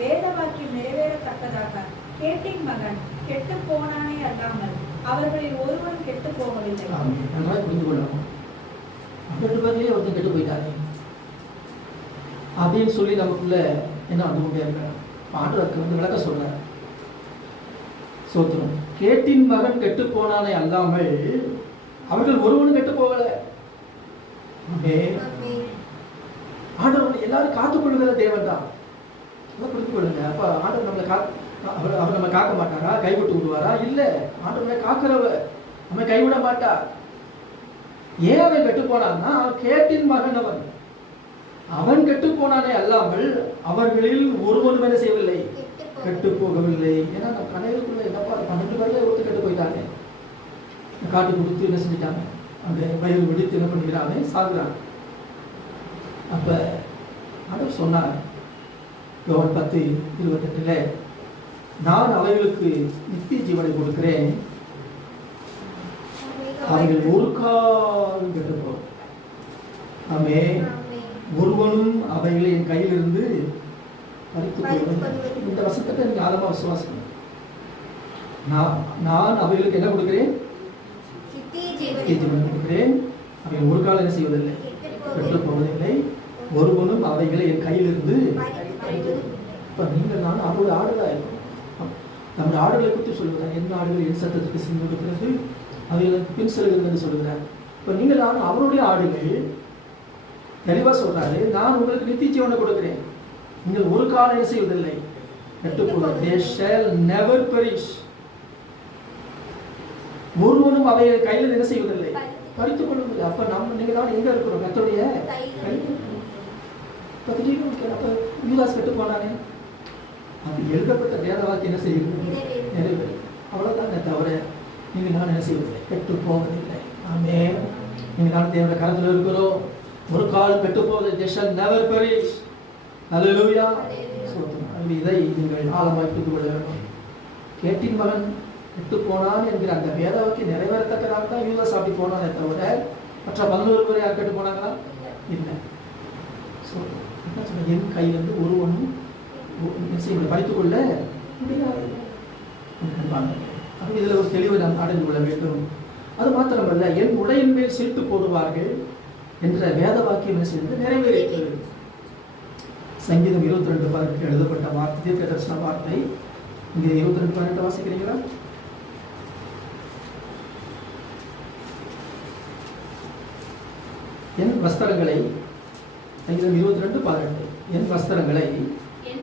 வேத வாக்கியம் நிறைவேறத்தக்கதாக கேட்டின் மகன் கெட்டு போனானே அல்லாமல் அவர்களில் ஒருவன் கெட்டு போகவில்லை. நல்லா புரிந்து கொள்ளணும். ரெண்டு பேர்லயே ஒருத்தன் கெட்டு போயிட்டாரு அப்படின்னு சொல்லி நமக்குள்ள என்ன வந்து கொண்டே இருக்காங்க. ஆண்டவருக்கு வந்து விளக்க சொல்றார். சோத்திரம். கேட்டின் மகன் கெட்டு போனானே அல்லாமல் அவர்கள் ஒருவனும் கெட்டு போகல. ஆண்டவர் எல்லாரும் காத்துக்கொள்ளுகிற தேவன் தான். புரிந்து கொள்ளுங்க. அப்ப ஆண்டவர் நம்மளை அவர் நம்ம காக்க மாட்டாரா? கைவிட்டு விடுவாரா? இல்ல. ஆண்டவரை காக்கிறவர் நம்ம கைவிட மாட்டார். ஏன் அவன் கெட்டு போனான்னா கேட்டின் மகன் அவன் கெட்டு போனானே அல்லாமல் அவர்களில் ஒருவனும் என்ன செய்யவில்லை, கெட்டு போகவில்லை. ஏன்னா நம்ம கணைகளுக்குள்ள என்னப்பா 12 பேர்ல ஒருத்தர் கெட்டு போயிட்டாங்க. காட்டு கொடுத்து என்ன செஞ்சுட்டாங்க, அந்த வயிறு வெடித்து என்ன பண்ணிக்கிறாங்க, சாகுறாங்க. அப்ப ஆண்டவர் சொன்னார் யோவான் 10:28, நான் அவைகளுக்கு நித்திய ஜீவனை கொடுக்கிறேன், அவைகள் ஒரு காலம் கெட்டு போகும். ஆமென். ஒருவனும் அவைகளை என் கையிலிருந்து பறித்துக் கொள்வேன். இந்த வசனத்தை நீங்க ஆழமா விசுவாசம். நான் அவைகளுக்கு என்ன கொடுக்கிறேன், நித்திய ஜீவனை கொடுக்கிறேன், அவை ஒரு காலம் என்ன செய்வதில்லை, கெட்டு போவதில்லை. ஒருவனும் அவைகளை என் கையிலிருந்து. இப்ப நீங்கள் நான் அவருடைய ஆடுகளா இருக்கும். நம்முடைய ஆடுகளை குறித்து சொல்லுகிறார். எந்த ஆடுகள் என் சத்தத்துக்கு சென்று கொடுக்கிறது, அவைகளுக்கு பின் செல்கிறது என்று சொல்லுகிறார். இப்ப நீங்கள் நான் அவருடைய ஆடுகள். தெளிவா சொல்றாரு, நான் உங்களுக்கு நித்திய ஜீவனை கொடுக்கிறேன், நீங்கள் ஒரு காலம் என்ன செய்வதில்லை, கெட்டு போவதில்லை. They shall never perish. ஒருவனும் அவைகளை கையில் என்ன செய்வதில்லை, பறித்துக் கொள்வதில்லை. அப்ப நம்ம நீங்க தான் எங்க இருக்கிறோம், கர்த்தருடைய கையில். அப்ப யூதாஸ் கெட்டு போனானே, அது எழுதப்பட்ட வேத வாக்கியம் என்ன செய்யுது, நிறைவேறும். அவ்வளவுதான். தவிர நீங்க நான் என்ன செய்வதில்லை, கெட்டு போவதில்லை. ஆமென். நீங்க நான் தேவனுடைய கரத்தில் இருக்கிறோம், ஒரு காலம் கெட்டு போவதில்லை. They shall never perish. ஹல்லேலூயா. இதை நீங்கள் ஆழமாய் புரிந்து கொள்ள வேண்டும். கேட்டின் மகன் கெட்டு போனான் என்கிற அந்த வேத வாக்கியம் நிறைவேறத்தக்கதாக தான் யூதாஸ் அப்படி போனானே தவிர மற்ற 11 பேர் யார் கெட்டு போனாங்களா? இல்லை. என் கையிலிருந்து ஒருவனும் பறித்துக் கொள்ள முடியாது. இதுல ஒரு தெளிவை நாம் அடைந்து கொள்ள வேண்டும். அது மாத்திரமல்ல, என் உடையின் மேல் சீட்டு போடுவார்கள் என்ற வேத வாக்கியம் செய்து நிறைவேறியது. சங்கீதம் 22:18 எழுதப்பட்ட வார்த்தை, தீர்க்க தரிசன வார்த்தை. இங்கே 22:18 வாசிக்கிறீங்களா? என் வஸ்திரங்களை, சங்கீதம் 22:18, என் வஸ்திரங்களை